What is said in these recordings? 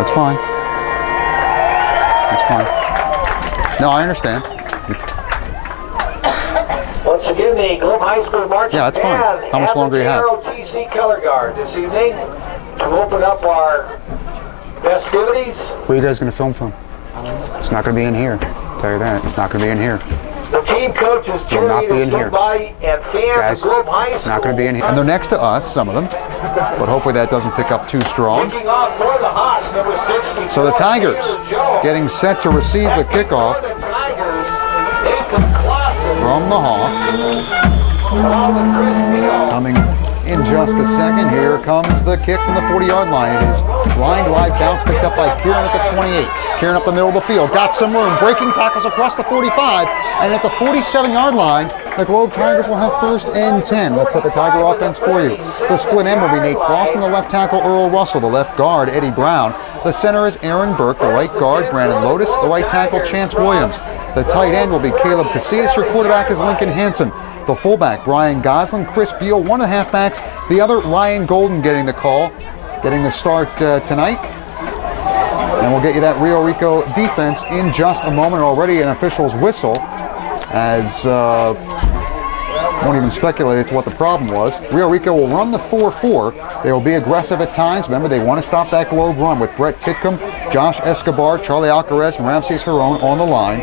That's fine. That's fine. No, I understand. Once again, the Globe High School marching Yeah, that's fine. How much longer do you have? ROTC color guard this evening to open up our festivities. Where are you guys going to film from? It's not going to be in here. I'll tell you that. It's not going to be in here. The team coaches, cheerleaders, student body, and fans of Globe High School. It's not going to be in here. And they're next to us, some of them. But hopefully that doesn't pick up too strong. Kicking off for the Hawks, number 64. So the Tigers getting set to receive the kickoff from the Hawks. Coming in just a second. Here comes the kick from the 40-yard line. It is line wide bounce picked up by Kieran at the 28. Kieran up the middle of the field. Got some room. Breaking tackles across the 45. And at the 47-yard line, the Globe Tigers will have 1st and 10. Let's set the Tiger offense for you. The split end will be Nate Clausen, the left tackle Earl Russell, the left guard Eddie Brown. The center is Aaron Burke, the right guard Brandon Lotus, the right tackle Chance Williams. The tight end will be Caleb Casillas. Your quarterback is Lincoln Hansen. The fullback Brian Goslin, Chris Beal, one of the halfbacks. The other Ryan Golden getting the call, getting the start tonight. And we'll get you that Rio Rico defense in just a moment. Already an official's whistle, as won't even speculate as to what the problem was. Rio Rico will run the 4-4. They will be aggressive at times. Remember, they want to stop that Globe run with Brett Titcomb, Josh Escobar, Charlie Alcarez, and Ramses Huron on the line.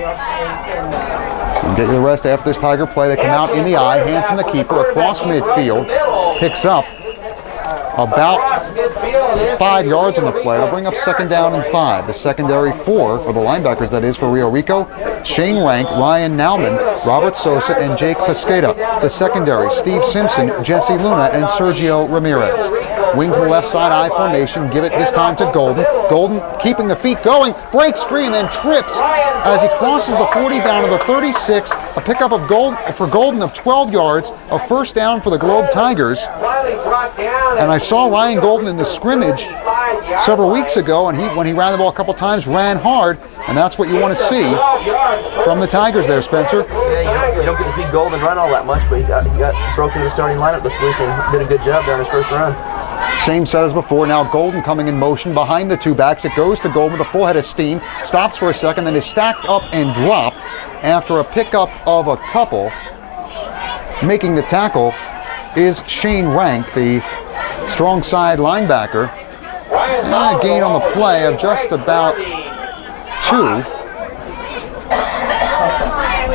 We'll get you the rest after this Tiger play. They come out in the eye. Hansen, the keeper, across midfield, picks up about 5 yards on the play. It'll bring up 2nd down and 5. The secondary 4, or the linebackers that is, for Rio Rico: Shane Rank, Ryan Nauman, Robert Sosa, and Jake Pesqueda. The secondary: Steve Simpson, Jesse Luna, and Sergio Ramirez. Wing to the left side, I formation. Give it this time to Golden. Golden keeping the feet going, breaks free and then trips as he crosses the 40 down to the 36. A pickup of for Golden of 12 yards, a 1st down for the Globe Tigers. And I saw Ryan Golden in the scrimmage several weeks ago, and when he ran the ball a couple times, ran hard, and that's what you want to see from the Tigers there, Spencer. Yeah, you don't get to see Golden run all that much, but he got broke into the starting lineup this week and did a good job there on his first run. Same set as before. Now Golden coming in motion behind the two backs. It goes to Golden with a full head of steam. Stops for a second, then is stacked up and dropped after a pickup of a couple. Making the tackle is Shane Rank, the strong side linebacker. And a gain on the play of just about 2.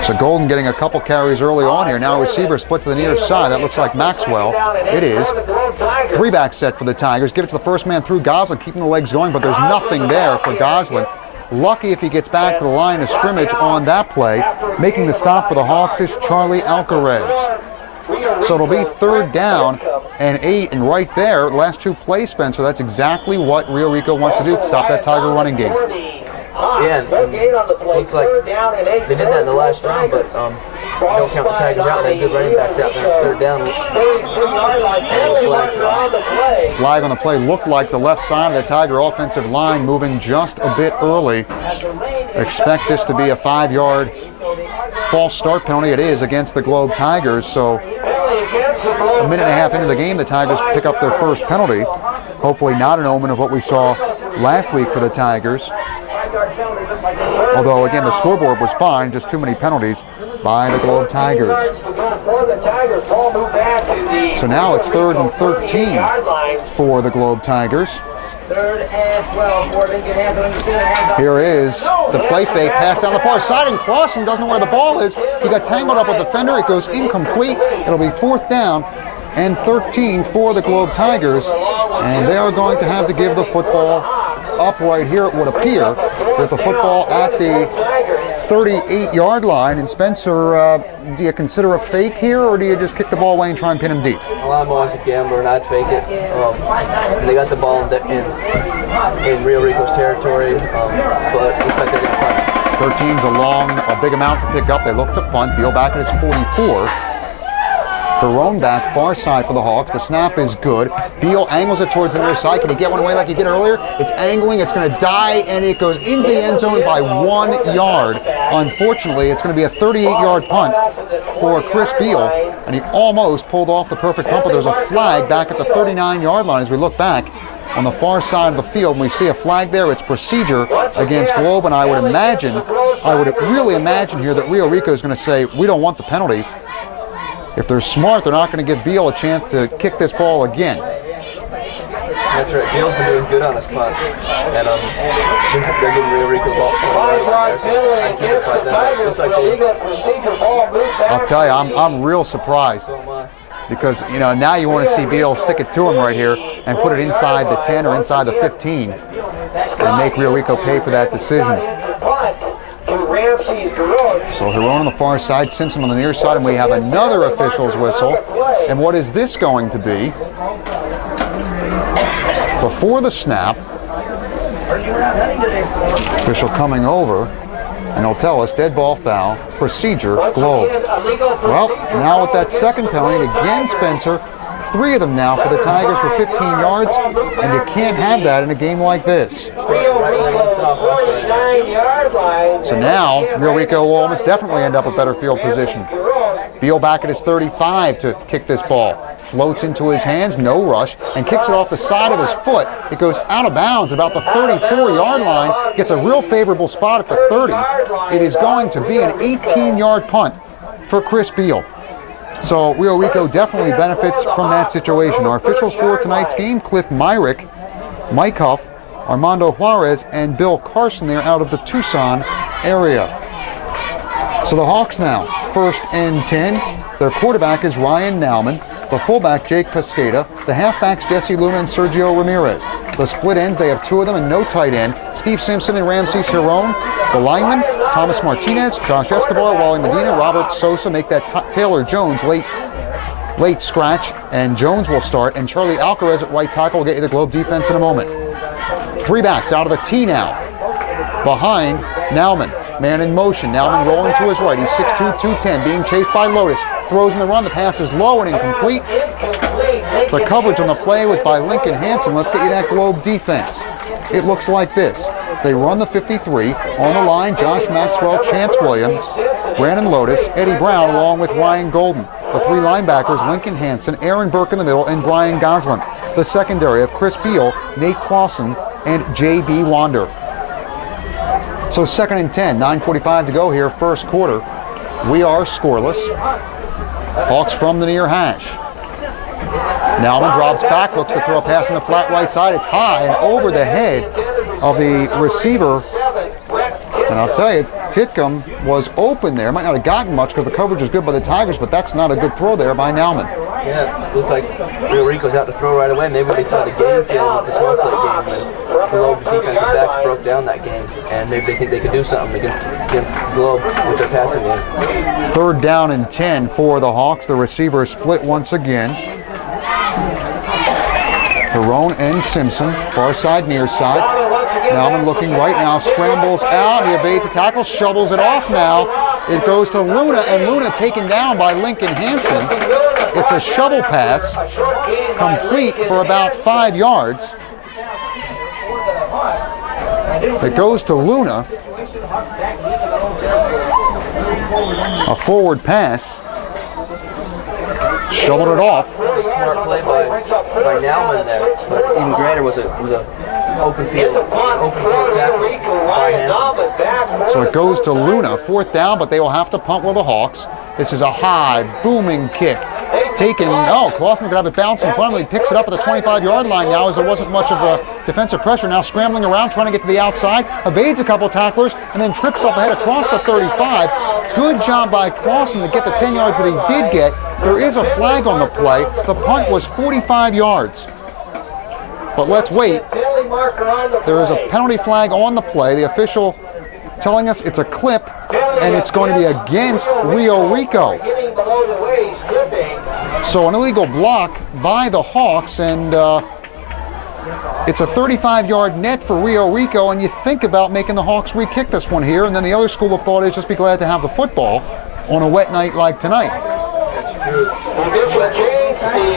So Golden getting a couple carries early on here. Now receiver split to the near side. That looks like Maxwell. It is. 3-back set for the Tigers. Give it to the first man through Goslin, keeping the legs going, but there's nothing there for Goslin. Lucky if he gets back to the line of scrimmage on that play. Making the stop for the Hawks is Charlie Alcarez. So it'll be 3rd down and 8, and right there, last 2 plays, Spencer, that's exactly what Rio Rico wants to do, to stop that Tiger running game. Yeah, looks like they did that in the last round, but don't count the Tigers out. They have good running backs out there. It's 3rd down. Flag on the play looked like the left side of the Tiger offensive line moving just a bit early. Expect this to be a 5-yard false start penalty. It is against the Globe Tigers, so a minute and a half into the game, the Tigers pick up their first penalty. Hopefully not an omen of what we saw last week for the Tigers. Although, again, the scoreboard was fine, just too many penalties by the Globe Tigers. So now it's 3rd and 13 for the Globe Tigers. 3rd and 12 for Lincoln Hansen. Here is the play fake, pass down the far side, and Clausen doesn't know where the ball is. He got tangled up with the defender. It goes incomplete. It'll be 4th down and 13 for the Globe Tigers, and they are going to have to give the football up right here, it would appear, with the football at the 38-yard line. And Spencer, do you consider a fake here, or do you just kick the ball away and try and pin him deep? Well, I'm always a gambler, and I'd fake it. They got the ball in Rio Rico's territory, but it looks like they're going to punt. 13's a big amount to pick up. They look to punt. Beal back at his 44. Huron back, far side for the Hawks. The snap is good. Beal angles it towards the near side. Can he get one away like he did earlier? It's angling. It's going to die, and it goes into the end zone by 1 yard. Unfortunately, it's going to be a 38-yard punt for Chris Beal, and he almost pulled off the perfect punt, but there's a flag back at the 39-yard line as we look back. on the far side of the field. When we see a flag there, it's procedure against Globe, and I would really imagine here that Rio Rico is going to say, we don't want the penalty. If they're smart, they're not going to give Beal a chance to kick this ball again. That's right. Beal's been doing good on his punt, and they're giving Rio Rico the ball. I'll tell you, I'm real surprised. Because, you know, now you want to see Beal stick it to him right here and put it inside the 10 or inside the 15 and make Rio Rico pay for that decision. So Hiron on the far side, Simpson on the near side, and we have another official's whistle. And what is this going to be? Before the snap, official coming over, and he'll tell us dead ball foul, procedure, Globe. Well, now with that second penalty, again, Spencer, 3 of them now for the Tigers for 15 yards, and you can't have that in a game like this. So now, Rio Rico will almost definitely end up with better field position. Beal back at his 35 to kick this ball. Floats into his hands, no rush, and kicks it off the side of his foot. It goes out of bounds about the 34-yard line, gets a real favorable spot at the 30. It is going to be an 18-yard punt for Chris Beal. So Rio Rico definitely benefits from that situation. Our officials for tonight's game, Cliff Myrick, Mike Huff, Armando Juarez, and Bill Carson. They're out of the Tucson area. So the Hawks now, 1st and 10. Their quarterback is Ryan Nauman. The fullback, Jake Pescata. The halfbacks, Jesse Luna and Sergio Ramirez. The split ends, they have 2 of them and no tight end. Steve Simpson and Ramses Hiron. The linemen, Thomas Martinez, Josh Escobar, Wally Medina, Robert Sosa make that Taylor Jones late scratch, and Jones will start, and Charlie Alcaraz at right tackle will get you the Globe defense in a moment. 3 backs out of the T now. Behind Nauman, man in motion. Nauman rolling to his right. He's 6'2", 210, being chased by Lotus. Throws in the run, the pass is low and incomplete. The coverage on the play was by Lincoln Hansen. Let's get you that Globe defense. It looks like this. They run the 53. On the line, Josh Maxwell, Chance Williams, Brandon Lotus, Eddie Brown, along with Ryan Golden. The 3 linebackers, Lincoln Hansen, Aaron Burke in the middle, and Brian Goslin. The secondary of Chris Beal, Nate Clausen, and J.B. Wander. So 2nd and 10, 9:45 to go here, first quarter. We are scoreless. Hawks from the near hash. Nauman drops back, looks to throw a pass in the flat right side. It's high and over the head of the receiver. And I'll tell you, Titcomb was open there. Might not have gotten much because the coverage is good by the Tigers, but that's not a good throw there by Nauman. Yeah, looks like Rio Rico's out to throw right away. Maybe they saw the game film with the Snowflake game, and Globe's defensive backs broke down that game, and maybe they think they could do something against Globe with their passing game. 3rd down and 10 for the Hawks. The receivers split once again. Hiron and Simpson, far side, near side. Nauman looking right now, scrambles out, he evades a tackle, shovels it off now. It goes to Luna, and Luna taken down by Lincoln Hansen. It's a shovel pass, complete for about 5 yards. It goes to Luna. A forward pass. Shoveled it off. Really smart play by Nauman there, but even greater was a open field tackle by Hansen. So it goes to Luna, 4th down, but they will have to punt with the Hawks. This is a high, booming kick. Taken, Clausen's gonna have it bounce in front of him. He picks it up at the 25-yard line now as there wasn't much of a defensive pressure. Now scrambling around, trying to get to the outside, evades a couple tacklers, and then trips up ahead across the 35. Good job by Clausen to get the 10 yards that he did get. There is a flag on the play. The punt was 45 yards. But let's wait. There is a penalty flag on the play. The official telling us it's a clip, and it's going to be against Rio Rico. So an illegal block by the Hawks, and it's a 35-yard net for Rio Rico, and you think about making the Hawks re-kick this one here, and then the other school of thought is just be glad to have the football on a wet night like tonight. That's true. The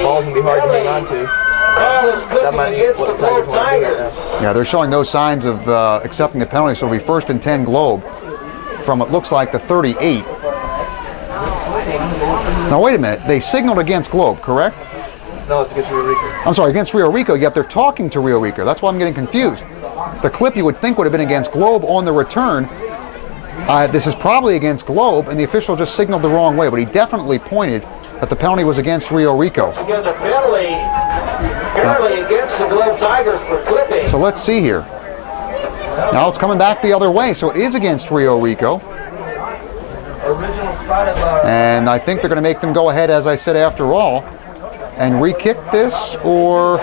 ball's going to be hard to hang on to. That might be what the Tigers want to do right now. Yeah, they're showing no signs of accepting the penalty, so it'll be 1st and 10 Globe from it looks like the 38. Now wait a minute, they signaled against Globe, correct? No, it's against Rio Rico. I'm sorry, against Rio Rico, yet they're talking to Rio Rico. That's why I'm getting confused. The clip you would think would have been against Globe on the return. This is probably against Globe, and the official just signaled the wrong way, but he definitely pointed that the penalty was against Rio Rico. Again, the penalty apparently against the Globe Tigers for clipping. So let's see here. Now it's coming back the other way, so it is against Rio Rico. And I think they're going to make them go ahead, as I said, after all, and re-kick this, or...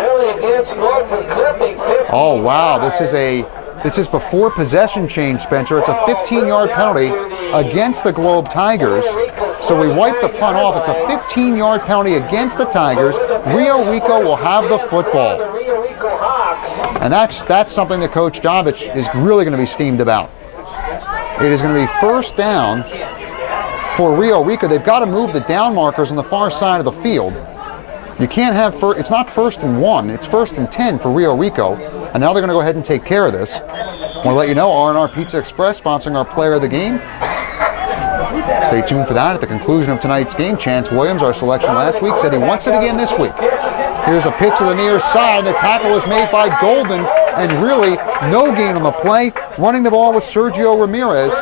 Oh, wow, this is before possession change, Spencer. It's a 15-yard penalty against the Globe Tigers. So we wipe the punt off. It's a 15-yard penalty against the Tigers. Rio Rico will have the football. And that's something that Coach Donovich is really going to be steamed about. It is going to be first down for Rio Rico. They've got to move the down markers on the far side of the field. You can't have it's not 1st and 1, it's 1st and 10 for Rio Rico. And now they're going to go ahead and take care of this. I want to let you know, R&R Pizza Express sponsoring our player of the game. Stay tuned for that. At the conclusion of tonight's game, Chance Williams, our selection last week, said he wants it again this week. Here's a pitch to the near side. The tackle is made by Golden, and really no gain on the play. Running the ball with Sergio Ramirez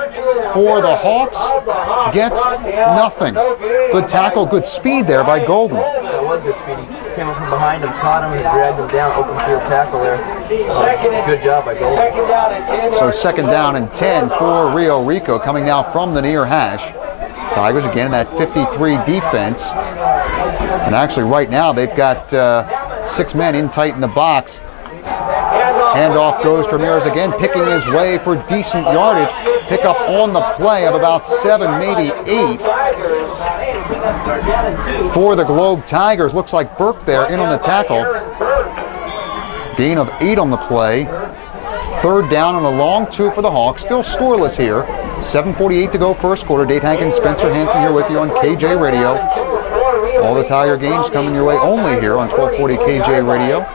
for the Hawks. Gets nothing. Good tackle, good speed there by Golden. That was good speed. He came up from behind him, caught him, and dragged him down. Open field tackle there. Good job by Golden. So 2nd down and 10 for Rio Rico, coming now from the near hash. Tigers again in that 53 defense. And actually right now they've got 6 men in tight in the box. Handoff goes to Ramirez again, picking his way for decent yardage. Pick up on the play of about 7, maybe 8 for the Globe Tigers. Looks like Burke there in on the tackle. Gain of 8 on the play. 3rd down and a long 2 for the Hawks. Still scoreless here. 7:48 to go first quarter. Dave Hankins, Spencer Hansen here with you on KJ Radio. All the Tiger games coming your way only here on 1240 KJ Radio,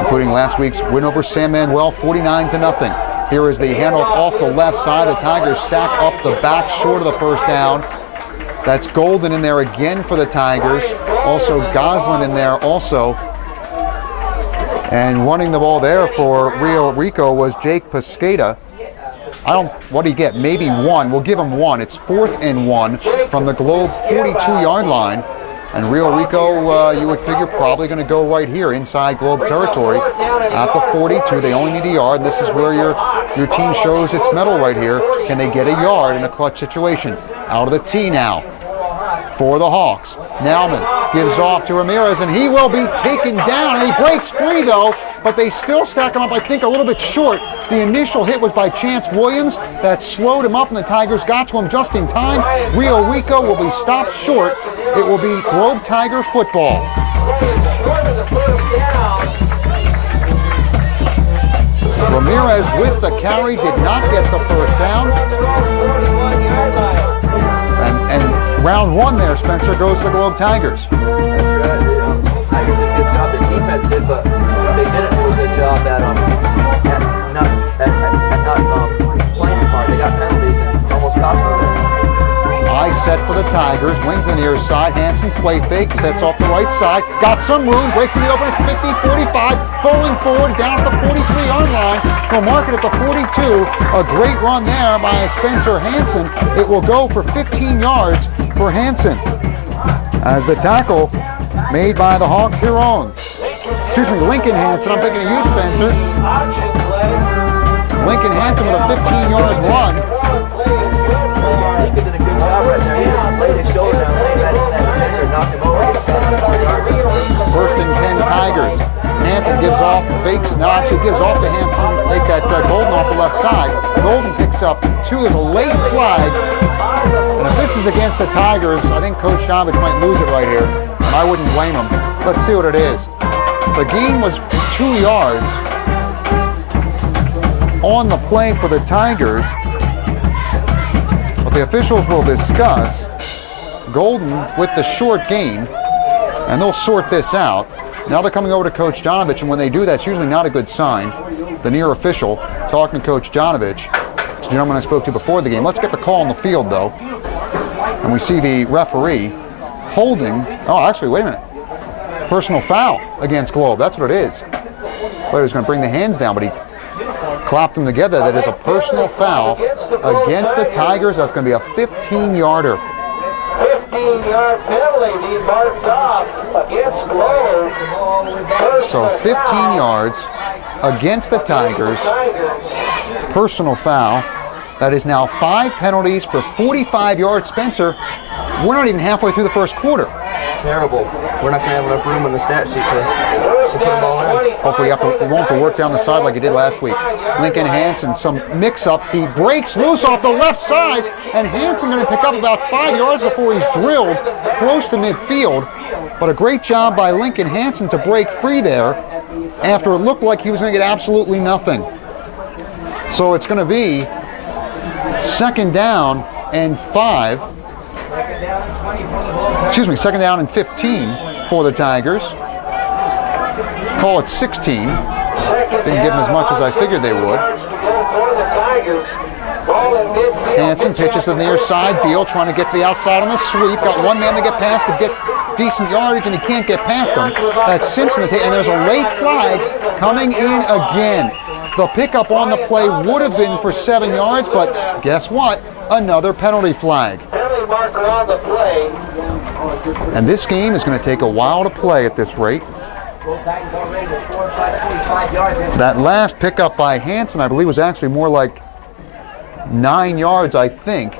including last week's win over San Manuel, 49-0. Here is the handoff off the left side. The Tigers stack up the back short of the first down. That's Golden in there again for the Tigers. Also Goslin in there also. And running the ball there for Rio Rico was Jake Pescata. What do you get? Maybe 1. We'll give him 1. It's 4th and 1 from the Globe 42-yard line. And Rio Rico, you would figure, probably going to go right here inside Globe territory at the 42. They only need a yard. And this is where your team shows its mettle right here. Can they get a yard in a clutch situation? Out of the tee now for the Hawks. Nauman gives off to Ramirez, and he will be taken down. And he breaks free, though, but they still stack him up, I think, a little bit short. The initial hit was by Chance Williams. That slowed him up, and the Tigers got to him just in time. Rio Rico will be stopped short. It will be Globe Tiger football. Ramirez with the carry did not get the first down. And round 1 there, Spencer, goes to the Globe Tigers. That's right. Tigers did a good job. Their defense did, but they didn't do a good job at not playing smart. They got penalties and almost cost them. Eye set for the Tigers. Wing to the near side. Hansen play fake. Sets off the right side. Got some room. Breaks in the open at 50, 45. Falling forward down at the 43-yard line. They'll mark it at the 42. A great run there by Spencer Hansen. It will go for 15 yards for Hansen. As the tackle made by the Hawks here on. Excuse me, Lincoln Hansen. I'm thinking of you, Spencer. Lincoln Hansen with a 15-yard run. Lincoln did a good job right there. He just laid his shoulder down, laid that defender, and knocked him over. 1st and 10 Tigers. Hansen gives off, fakes, actually gives off to Hansen, make that Golden off the left side. Golden picks up 2. There's a late flag. And if this is against the Tigers, I think Coach Donovich might lose it right here. And I wouldn't blame him. Let's see what it is. The gain was 2 yards on the play for the Tigers. But the officials will discuss. Golden with the short gain, and they'll sort this out. Now they're coming over to Coach Donovich, and when they do, that's usually not a good sign. The near official talking to Coach Donovich. It's the gentleman I spoke to before the game. Let's get the call on the field, though. And we see the referee holding. Oh, actually, wait a minute. Personal foul against Globe. That's what it is. Player's going to bring the hands down, but he clapped them together. That is a personal foul against the Tigers. That's going to be a 15-yarder. 15-yard penalty being marked off against Globe. So 15 yards against the Tigers. Personal foul. That is now 5 penalties for 45 yards. Spencer, we're not even halfway through the first quarter. Terrible. We're not going to have enough room on the stat sheet to put the ball in. Hopefully we won't have to work down the side like he did last week. Lincoln Hansen, some mix-up. He breaks loose off the left side, and Hansen going to pick up about 5 yards before he's drilled close to midfield. But a great job by Lincoln Hansen to break free there after it looked like he was going to get absolutely nothing. So it's going to be second down and 5. Excuse me, second down and 15 for the Tigers. Call it 16. Didn't give them as much as I figured they would. Hansen pitches to the near side. Beal trying to get to the outside on the sweep. Got one man to get past to get decent yardage, and he can't get past him. That's Simpson. And there's a late flag coming in again. The pickup on the play would have been for 7 yards, but guess what? Another penalty flag. Penalty marker on the play. And this game is going to take a while to play at this rate. That last pickup by Hansen, I believe, was actually more like 9 yards, I think.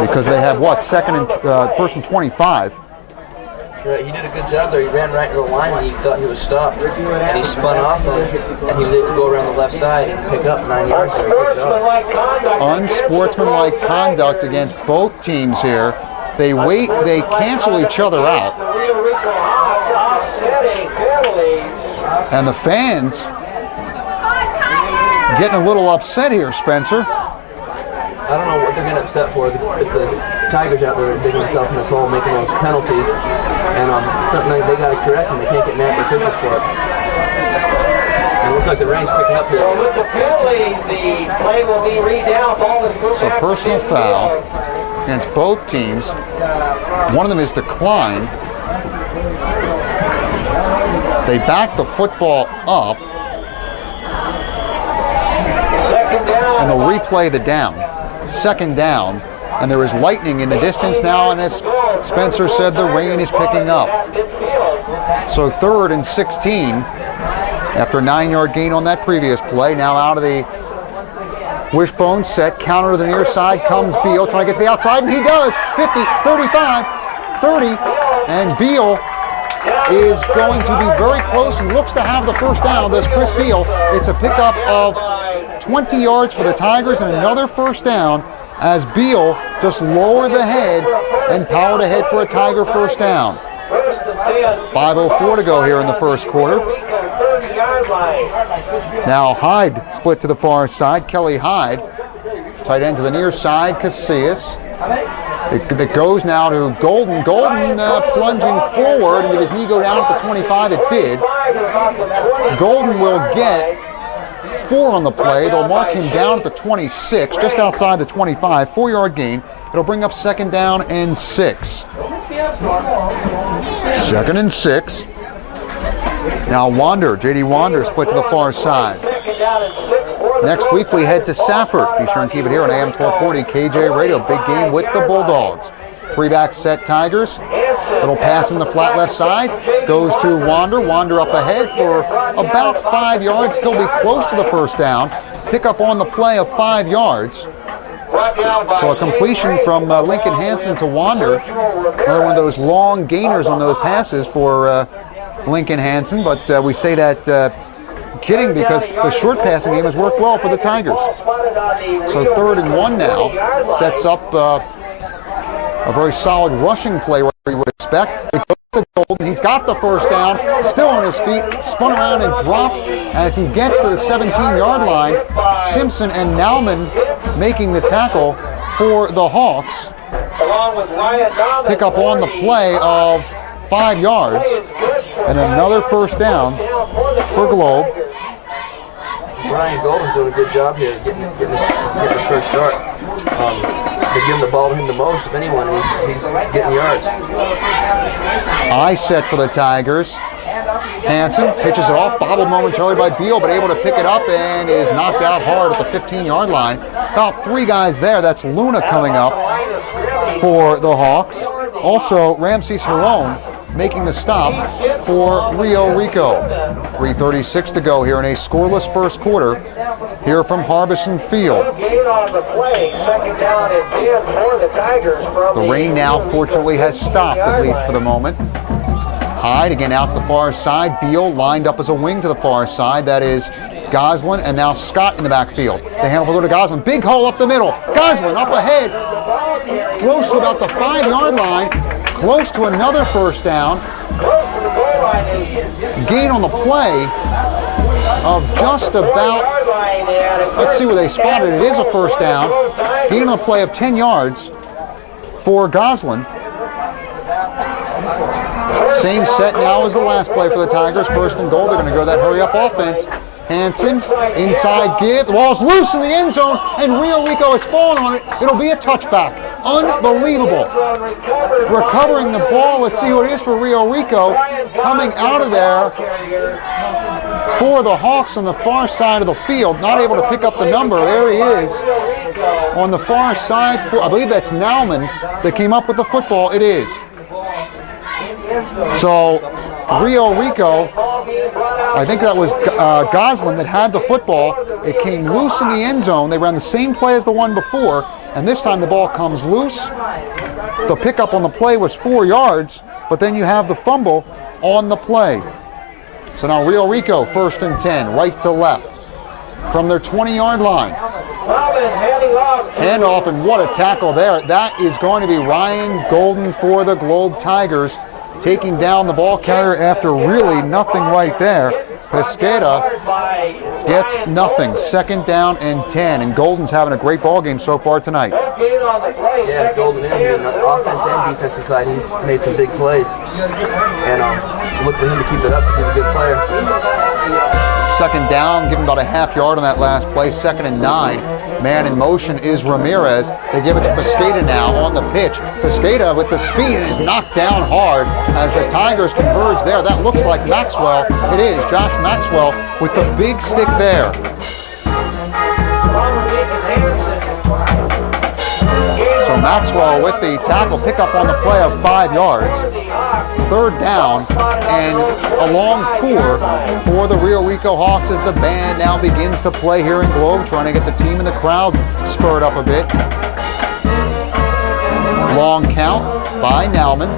Because they have, what, first and 25. Right, he did a good job there. He ran right to the line and he thought he was stopped. And he spun off him, and he was able to go around the left side and pick up 9 yards. Unsportsmanlike conduct against both teams here. They wait, they cancel each other out. And the fans getting a little upset here, Spencer. I don't know what they're getting upset for. It's the Tigers out there digging themselves in this hole, making those penalties. And something that they got to correct, and they can't get mad at the officials for it. And it looks like the rain's picking up here. So with the penalties, the play will be redown. Ball is moved. So personal foul against both teams. One of them is declined. They back the football up. Second down. And they'll replay the down. Second down. And there is lightning in the distance now, and as Spencer said, the rain is picking up. So 3rd and 16 after a 9-yard gain on that previous play. Now out of the wishbone set, counter to the near side comes Beal trying to get to the outside, and he does. 50, 35, 30, and Beal is going to be very close. He looks to have the first down, does Chris Beal. It's a pickup of 20 yards for the Tigers and another first down, as Beal just lowered the head and powered ahead for a Tiger first down. 5:04 to go here in the first quarter. Now Hyde split to the far side. Kelly Hyde, tight end to the near side. Casillas. It goes now to Golden. Golden plunging forward, and did his knee go down at the 25? It did. Golden will get 4 on the play. They'll mark him down at the 26, just outside the 25. 4-yard gain. It'll bring up second down and 6. Second and 6. Now J.D. Wander split to the far side. Next week we head to Safford. Be sure and keep it here on AM 1240 KJ Radio. Big game with the Bulldogs. 3-back set Tigers. Little pass in the flat left side. Goes to Wander. Wander up ahead for about 5 yards. He'll be close to the first down. Pick up on the play of 5 yards. So a completion from Lincoln Hansen to Wander. Another one of those long gainers on those passes for Lincoln Hansen. But we say that kidding, because the short passing game has worked well for the Tigers. So 3rd and 1 now. Sets up a very solid rushing play where you would expect. It goes to Golden. He's got the first down, still on his feet, spun around and dropped as he gets to the 17-yard line. Simpson and Nauman making the tackle for the Hawks. Pick up on the play of 5 yards, and another first down for Globe. Brian Golden's doing a good job here getting his first start. They've given the ball to him the most of anyone, and he's getting yards. Eye set for the Tigers. Hansen pitches it off, bobbled momentarily by Beal, but able to pick it up and is knocked out hard at the 15-yard line. About 3 guys there. That's Luna coming up for the Hawks. Also, Ramses Harone making the stop for Rico. 3:36 to go here in a scoreless first quarter here from Harbison Field. The rain now fortunately has stopped, at least for the moment. Hyde again out to the far side. Beal lined up as a wing to the far side. That is Goslin, and now Scott in the backfield. They handle over to Goslin. Big hole up the middle. Goslin up ahead. Close to about the 5-yard line. Close to another first down. Gain on the play of just about, let's see where they spotted it. It is a first down. Gain on the play of 10 yards for Goslin. Same set now as the last play for the Tigers. First and goal. They're going to go that hurry-up offense. Hansen, inside give. The ball's loose in the end zone, and Rico has fallen on it. It'll be a touchback. Unbelievable. Recovering the ball. Let's see who it is for Rico. Coming out of there for the Hawks on the far side of the field. Not able to pick up the number. There he is on the far side. I believe that's Nauman that came up with the football. It is. So Rico, I think that was Goslin that had the football. It came loose in the end zone. They ran the same play as the one before, and this time the ball comes loose. The pickup on the play was 4 yards, but then you have the fumble on the play. So now Rico, first and 10, right to left from their 20-yard line. Handoff, and what a tackle there. That is going to be Ryan Golden for the Globe Tigers, taking down the ball carrier after really nothing right there. Pesqueda gets nothing. 2nd down and 10, and Golden's having a great ball game so far tonight. Yeah, Golden is on the offense and defensive side. He's made some big plays, and look for him to keep it up because he's a good player. 2nd down, give him about a half-yard on that last play. 2nd and 9. Man in motion is Ramirez. They give it to Pesqueda now on the pitch. Pesqueda with the speed is knocked down hard as the Tigers converge there. That looks like Maxwell. It is Josh Maxwell with the big stick there. So Maxwell with the tackle, pick up on the play of 5 yards. 3rd down and a long 4 for the Rico Hawks as the band now begins to play here in Globe, trying to get the team and the crowd spurred up a bit. Long count by Nauman.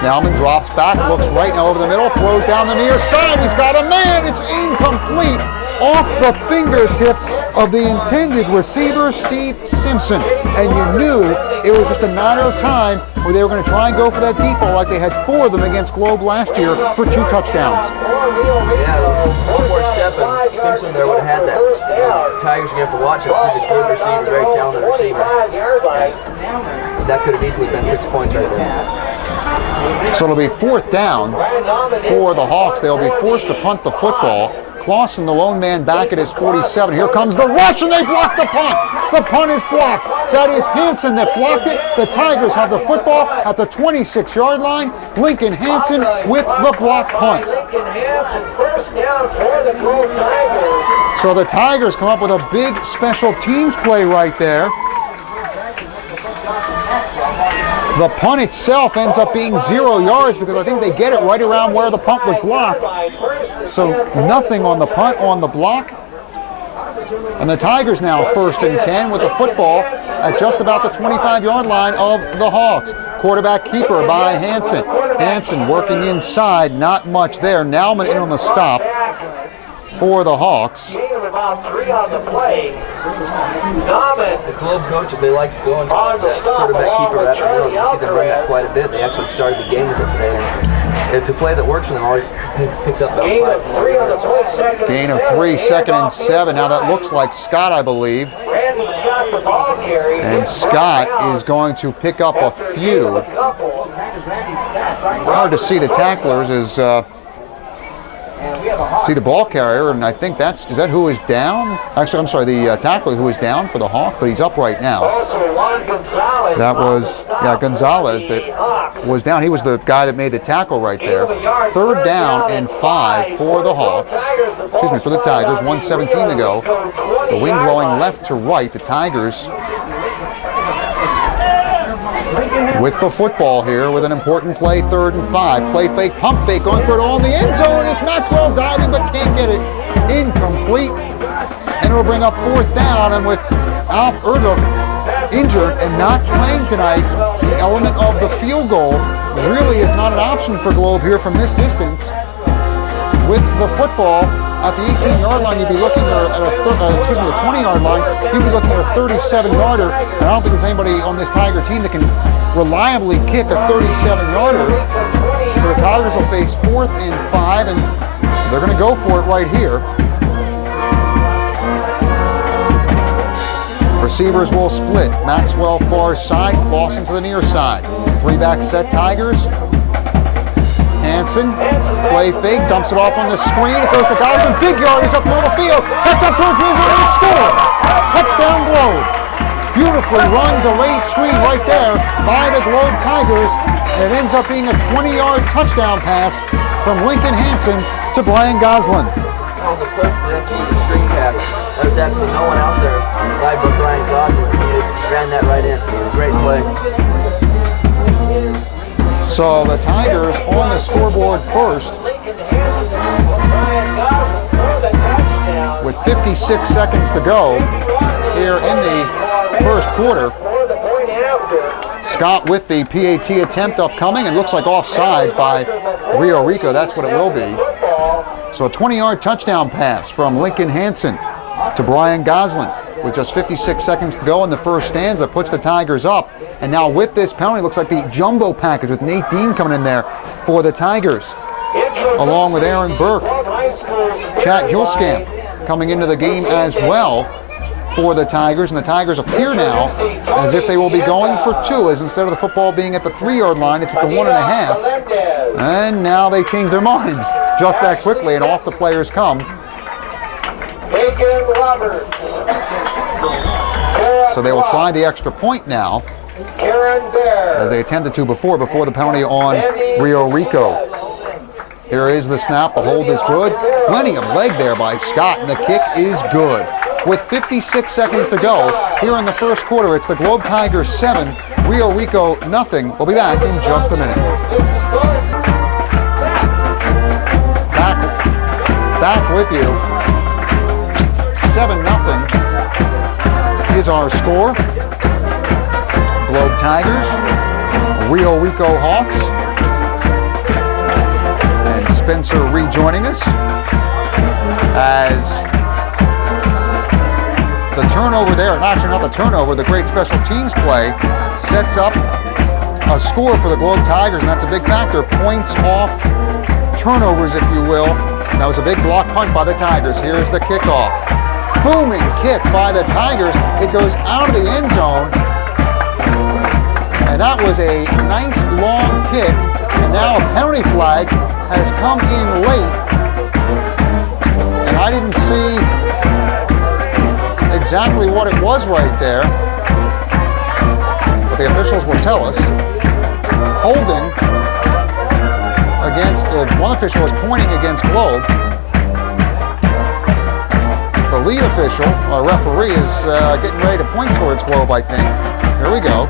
Nauman drops back, looks right now over the middle, throws down the near side. He's got a man. It's incomplete. Off the fingertips of the intended receiver, Steve Simpson. And you knew it was just a matter of time where they were going to try and go for that deep ball like they had 4 of them against Globe last year for 2 touchdowns. Yeah, one more step and Simpson there would have had that. The Tigers are going to have to watch him. He's a good receiver, very talented receiver. And that could have easily been 6 points right there. So it'll be 4th down for the Hawks. They'll be forced to punt the football. Clausen, the lone man, back at his 47. Here comes the rush, and they block the punt. The punt is blocked. That is Hansen that blocked it. The Tigers have the football at the 26-yard line. Lincoln Hansen with the block punt. So the Tigers come up with a big special teams play right there. The punt itself ends up being 0 yards because I think they get it right around where the punt was blocked. So nothing on the punt, on the block. And the Tigers now 1st and 10 with the football at just about the 25-yard line of the Hawks. Quarterback keeper by Hansen. Hansen working inside, not much there. Nauman in on the stop for the Hawks. About 3 on the play. The Globe coaches, they like going to the quarterback keeper at the middle. You see them run that quite a bit. They actually started the game with it today. It's a play that works for them. Always picks up about 5. Gain of 3, 2nd and 7. Now that looks like Scott, I believe. And Scott is going to pick up a few. Hard to see the tacklers as see the ball carrier, and I think is that who is down? Actually, I'm sorry, the tackler who is down for the Hawk, but he's up right now. That was, Gonzalez that was down. He was the guy that made the tackle right there. 3rd down and 5 for the Hawks. Excuse me, for the Tigers. 1:17 to go. The wind blowing left to right. The Tigers with the football here with an important play, 3rd and 5. Play fake, pump fake, going for it all in the end zone. It's Maxwell diving, but can't get it. Incomplete. And it'll bring up 4th down, and with Alf Erduk injured and not playing tonight, the element of the field goal really is not an option for Globe here from this distance. With the football at the 18-yard line, you'd be looking at the 20-yard line, you'd be looking at a 37-yarder, and I don't think there's anybody on this Tiger team that can reliably kick a 37-yarder. So the Tigers will face 4th and 5, and they're going to go for it right here. Receivers will split. Maxwell far side, Clausen to the near side. 3-back set Tigers. Hansen, play fake, dumps it off on the screen. It goes to Gosling, big yardage up the middle of the field. That's up towards the end zone and score. Touchdown Globe. Beautifully run, delayed screen right there by the Globe Tigers. It ends up being a 20-yard touchdown pass from Lincoln Hansen to Brian Gosling. That was a perfect execute screen pass. There was absolutely no one out there right but Brian Gosling. He just ran that right in. Great play. So the Tigers on the scoreboard first with 56 seconds to go here in the first quarter. Scott with the PAT attempt upcoming, and looks like offsides by Rico. That's what it will be. So a 20-yard touchdown pass from Lincoln Hansen to Brian Gosling with just 56 seconds to go in the first stanza, puts the Tigers up. And now with this penalty, looks like the jumbo package with Nate Dean coming in there for the Tigers, along with Aaron Burke. Chad Hulskamp coming into the game as well for the Tigers, and the Tigers appear now as if they will be going for 2, as instead of the football being at the 3-yard line, it's at the 1.5. And now they change their minds just that quickly, and off the players come. So they will try the extra point now, as they attempted to before the penalty on Rico. Here is the snap, the hold is good. Plenty of leg there by Scott, and the kick is good. With 56 seconds to go here in the first quarter, it's the Globe Tigers 7, Rico nothing. We'll be back in just a minute. Back with you. 7-0 is our score. Globe Tigers, Rico Hawks, and Spencer rejoining us as the turnover there, and actually not the turnover, the great special teams play sets up a score for the Globe Tigers, and that's a big factor. Points off turnovers, if you will. That was a big block punt by the Tigers. Here's the kickoff. Booming kick by the Tigers. It goes out of the end zone. And that was a nice long kick. And now a penalty flag has come in late. And I didn't see exactly what it was right there, but the officials will tell us. Holding against, one official was pointing against Globe. The lead official, referee, is getting ready to point towards Globe, I think. Here we go.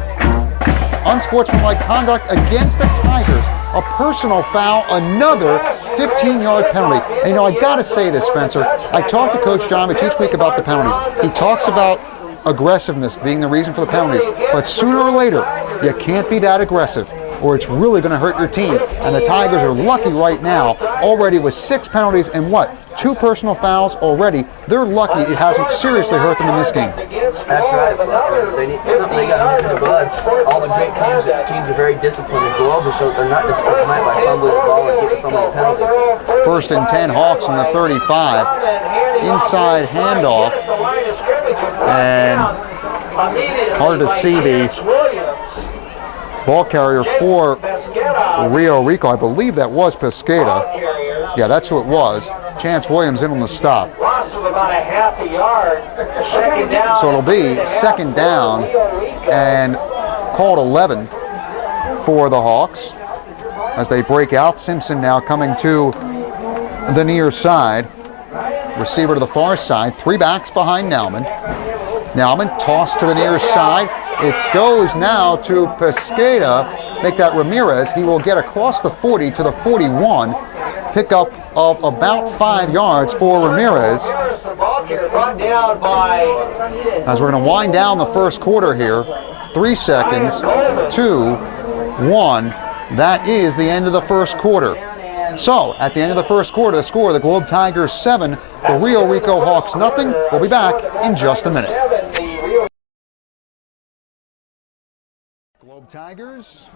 Unsportsmanlike conduct against the Tigers. A personal foul, another 15-yard penalty. And I gotta say this, Spencer. I talk to Coach Jovich each week about the penalties. He talks about aggressiveness being the reason for the penalties. But sooner or later, you can't be that aggressive, or it's really going to hurt your team. And the Tigers are lucky right now, already with 6 penalties and 2 personal fouls already. They're lucky it hasn't seriously hurt them in this game. That's right. They need something they got in the blood. All the great teams are very disciplined in Globe, so they're not disciplined tonight by fumbling the ball and getting so many penalties. 1st and 10, Hawks on the 35. Inside handoff. And hard to see the ball carrier for Rico. I believe that was Pesqueda. Yeah, that's who it was. Chance Williams in on the stop. Loss of about a half a yard. Second down. So it'll be second down and called 11 for the Hawks as they break out. Simpson now coming to the near side. Receiver to the far side. 3 backs behind Nauman. Nauman tossed to the near side. It goes now to Pesqueda. Make that Ramirez. He will get across the 40 to the 41. Pickup of about 5 yards for Ramirez. As we're going to wind down the first quarter here. 3 seconds, 2, 1. That is the end of the first quarter. So, at the end of the first quarter, the score, the Globe Tigers 7, the Rio Rico Hawks nothing. We'll be back in just a minute. Globe Tigers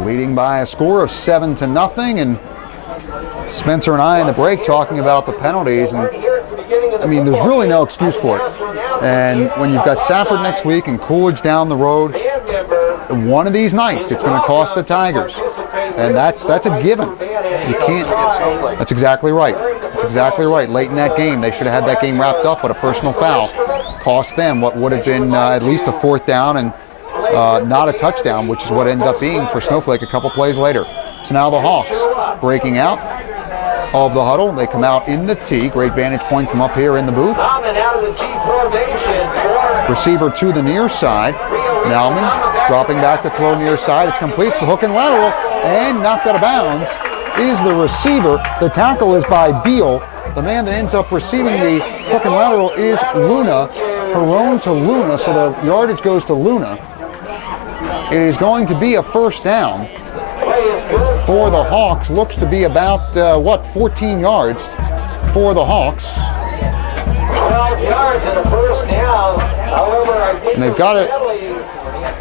leading by a score of 7-0, and Spencer and I in the break talking about the penalties, and I mean, there's really no excuse for it. And when you've got Safford next week and Coolidge down the road, one of these nights it's going to cost the Tigers, and that's a given. You can't. That's exactly right. That's exactly right. Late in that game, they should have had that game wrapped up, but a personal foul cost them what would have been at least a 4th down and not a touchdown, which is what ended up being for Snowflake a couple plays later. So now the Hawks breaking out of the huddle. They come out in the T. Great vantage point from up here in the booth. Receiver to the near side. Nauman dropping back to throw near side. It's complete. It's the hook and lateral, and knocked out of bounds is the receiver. The tackle is by Beal. The man that ends up receiving the hook and lateral is Luna. Perone to Luna, so the yardage goes to Luna. It is going to be a first down for the Hawks. Looks to be about, 14 yards for the Hawks. 12 yards in the first down. However, I think and they've got it.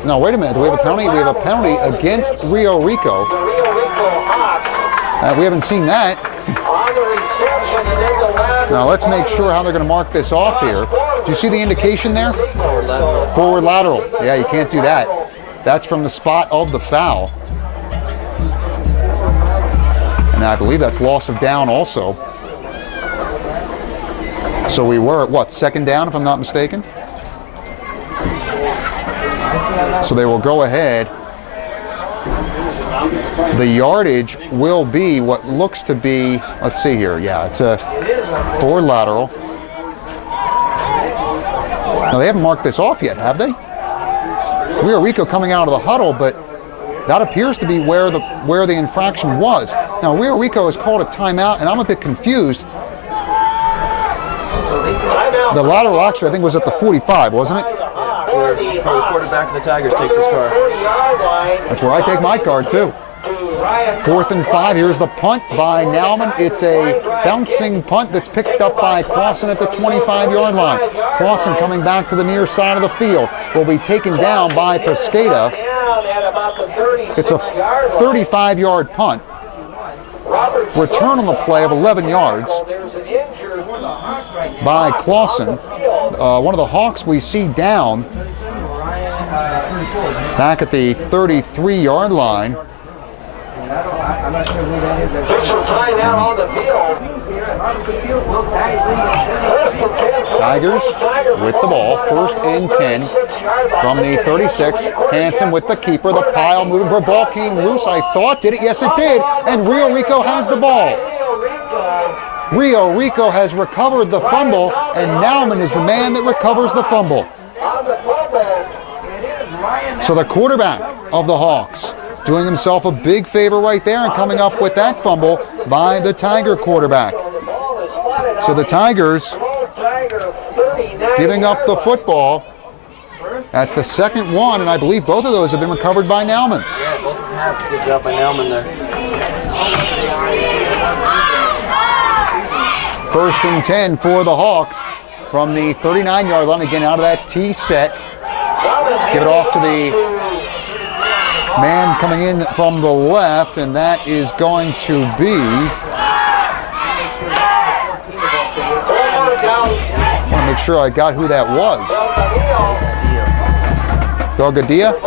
No, wait a minute. Do we have a penalty? We have a penalty against Rio Rico. The Rio Rico Hawks We haven't seen that. on the reception, and then the lateral. Now let's make sure how they're going to mark this off here. Do you see the indication there? Forward lateral. Yeah, you can't do that. That's from the spot of the foul. And I believe that's loss of down also. So we were at what, second down if I'm not mistaken? So they will go ahead. The yardage will be what looks to be, let's see here, yeah, it's a forward lateral. Now they haven't marked this off yet, have they? Rio Rico coming out of the huddle, but that appears to be where the infraction was. Now Rio Rico has called a timeout, and I'm a bit confused. The lateral actually, I think, was at the 45, wasn't it? Where the quarterback of the Tigers takes his car. That's where I take my card too. 4th and 5. Here's the punt by Nauman. It's a bouncing punt that's picked up by Clausen at the 25-yard line. Clausen coming back to the near side of the field will be taken down by Pesqueda. It's a 35-yard punt. Return on the play of 11 yards by Clausen. One of the Hawks we see down back at the 33-yard line. Official timeout on the field. Tigers with the ball, 1st and 10 from the 36. Hansen with the keeper, the pile moving for a ball came loose. I thought, did it? Yes, it did. And Rio Rico has the ball. Rio Rico has recovered the fumble, and Nauman is the man that recovers the fumble. So the quarterback of the Hawks doing himself a big favor right there and coming up with that fumble by the Tiger quarterback. So the Tigers giving up the football. That's the second one, and I believe both of those have been recovered by Nauman. Yeah, both of them have. Good job by Nauman there. 1st and 10 for the Hawks from the 39-yard line. Again, out of that T set. Give it off to the man coming in from the left, and that is going to be, I want to make sure I got who that was. Dogadia?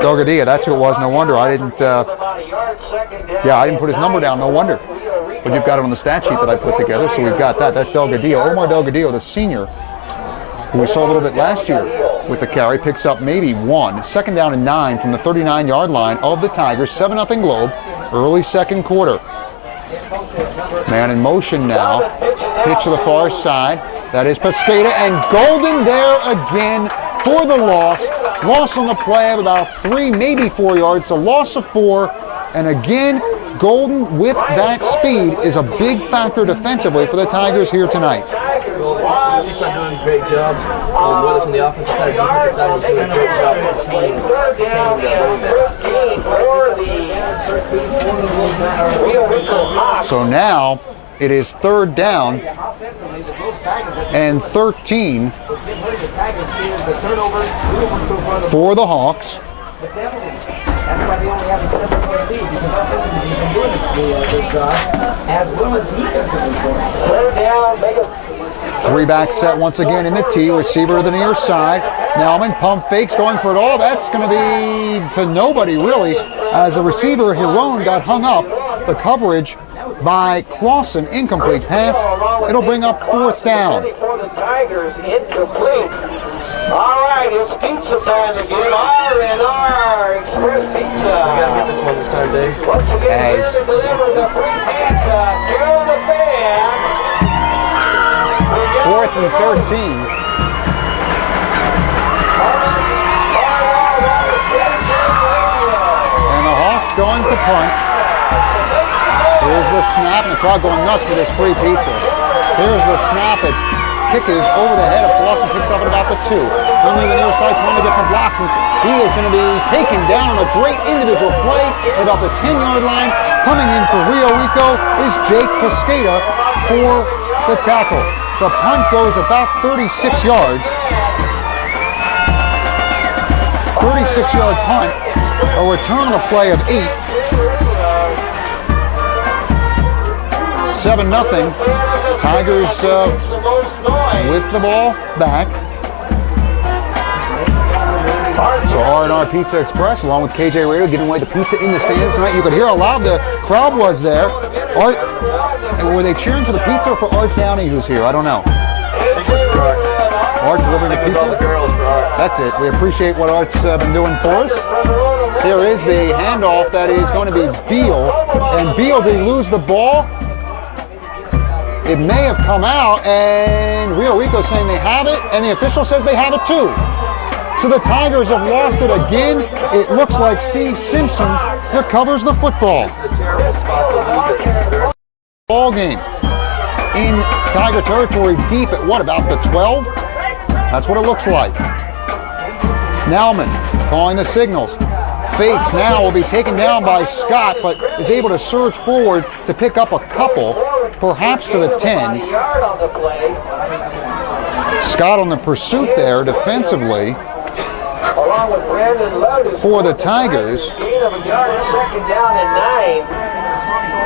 Dogadia, that's who it was. No wonder I didn't, I didn't put his number down. No wonder. but you've got it on the stat sheet that I put together, so we've got that. That's Delgadillo. Omar Delgadillo, the senior, who we saw a little bit last year with the carry, picks up maybe 1. 2nd down and 9 from the 39-yard line of the Tigers. 7-0 Globe, early second quarter. Man in motion now. Pitch to the far side. That is Pesqueda, and Golden there again for the loss. Loss on the play of about 3, maybe 4 yards. A loss of 4. And again, Golden with that speed is a big factor defensively for the Tigers here tonight. He's doing a great job. Whether it's on the offensive side or defensive side, he's doing a great job containing the running backs. So now it is 3rd down and 13 for the Hawks. That's why they only have a 7-point lead, because offensively they've been doing this job, as well as defensively. 3rd down, make it 3-back set once again in the T. Receiver to the near side. Nauman pump fakes, going for it all. That's going to be to nobody really, as the receiver Hiron got hung up. The coverage by Clausen, incomplete pass. It'll bring up 4th down. For the Tigers, incomplete. All right, it's pizza time again. R&R Express Pizza. We gotta get this one this time, Dave. Once again, here to deliver the free pizza. Carol the fan. 4th and 13. And the Hawks going to punt. Here's the snap, and the crowd going nuts for this free pizza. Here's the snap. It kick is over the head of Clausen, picks up at about the 2. Coming to the near side, trying to get some blocks, and he is going to be taken down on a great individual play at about the 10-yard line. Coming in for Rio Rico is Jake Pesqueda for the tackle. The punt goes about 36 yards. 36-yard punt. A return on a play of 8. 7-0. Tigers with the ball back. So R&R Pizza Express, along with KJ Radio, giving away the pizza in the stands tonight. You could hear how loud the crowd was there. Art, were they cheering for the pizza or for Art Downey, who's here? I don't know. Art delivering the pizza? That's it. We appreciate what Art's been doing for us. Here is the handoff that is going to be Beal. And Beal, did he lose the ball? It may have come out, and Rio Rico saying they have it, and the official says they have it too. So the Tigers have lost it again. It looks like Steve Simpson recovers the football. Ball game in Tiger territory, deep at what, about the 12? That's what it looks like. Nauman calling the signals. Fakes now will be taken down by Scott, but is able to surge forward to pick up a couple, perhaps to the 10. Scott on the pursuit there defensively for the Tigers.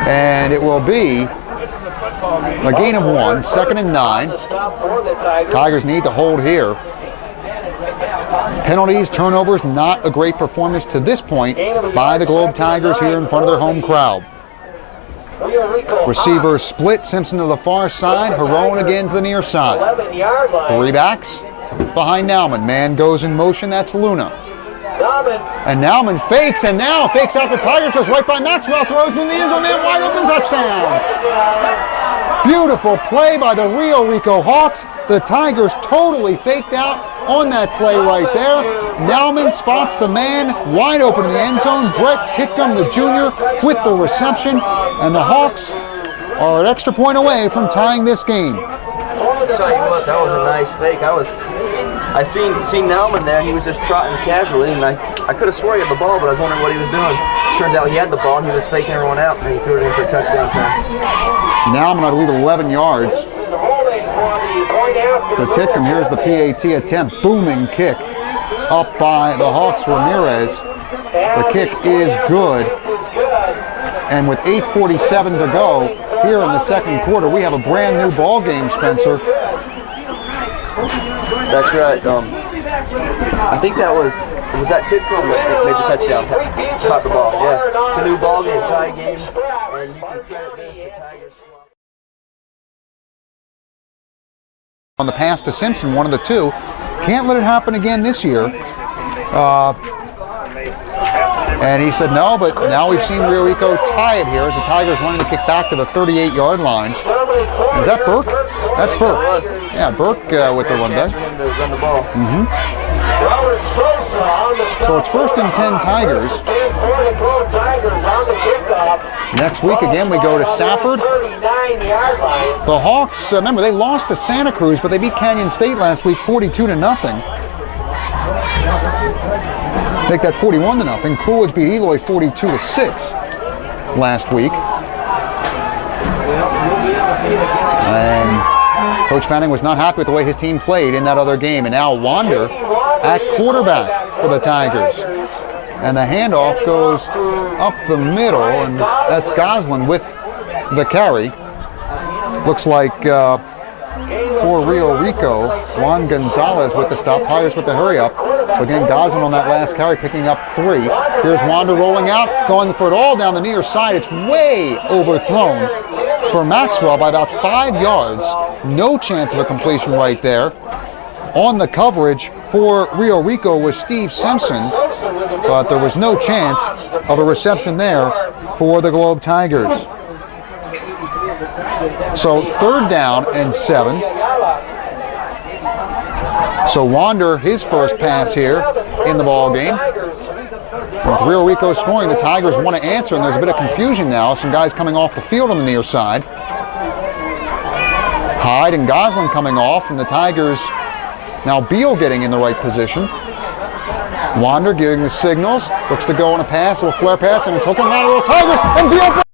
And it will be a gain of 1, 2nd and 9. Tigers need to hold here. Penalties, turnovers, not a great performance to this point by the Globe Tigers here in front of their home crowd. Receivers split, Simpson to the far side, Hiron again to the near side. 3 backs behind Nauman. Man goes in motion, that's Luna. And Nauman fakes, and now fakes out the Tigers, goes right by Maxwell, throws in the end zone, man, wide open touchdown. Beautiful play by the Rio Rico Hawks. The Tigers totally faked out on that play right there. Nauman spots the man wide open in the end zone. Brett Titcomb, the junior, with the reception. And the Hawks are an extra point away from tying this game. I'll tell you what, that was a nice fake. I seen Nauman there, and he was just trotting casually, and I could have swore he had the ball, but I was wondering what he was doing. Turns out he had the ball, and he was faking everyone out, and he threw it in for a touchdown pass. Nauman, I believe, 11 yards. To Titcomb, here's the PAT attempt. Booming kick up by the Hawks, Ramirez. The kick is good. And with 8:47 to go here in the second quarter, we have a brand new ball game, Spencer. That's right. I think that was that Titcomb that made the touchdown, caught the ball. Yeah, it's a new ball game, tie game, and you can credit this to Tigers. on the pass to Simpson, one of the two. Can't let it happen again this year. And he said no, but now we've seen Rio Rico tie it here as the Tigers running the kick back to the 38-yard line. Is that Burke? That's Burke. Yeah, Burke with the run back. Run the ball. So it's 1st and 10 Tigers. Next week again we go to Safford. The Hawks, remember they lost to Santa Cruz, but they beat Canyon State last week 42-0. Make that 41-0. Coolidge beat Eloy 42-6 last week. And Coach Fanning was not happy with the way his team played in that other game. And now Wander at quarterback for the Tigers. And the handoff goes up the middle, and that's Goslin with the carry. Looks like for Rio Rico, Juan Gonzalez with the stop, Tigers with the hurry up. So again, Goslin on that last carry picking up 3. Here's Wander rolling out, going for it all down the near side. It's way overthrown for Maxwell by about 5 yards. No chance of a completion right there. On the coverage for Rio Rico was Steve Simpson, but there was no chance of a reception there for the Globe Tigers. So 3rd down and 7. So Wander, his first pass here in the ball game. With Rio Rico scoring, the Tigers want to answer, and there's a bit of confusion now. Some guys coming off the field on the near side. Hyde and Goslin coming off, and the Tigers, now Beal getting in the right position. Wander giving the signals, looks to go on a pass, a little flare pass, and a token lateral Tigers, and Beal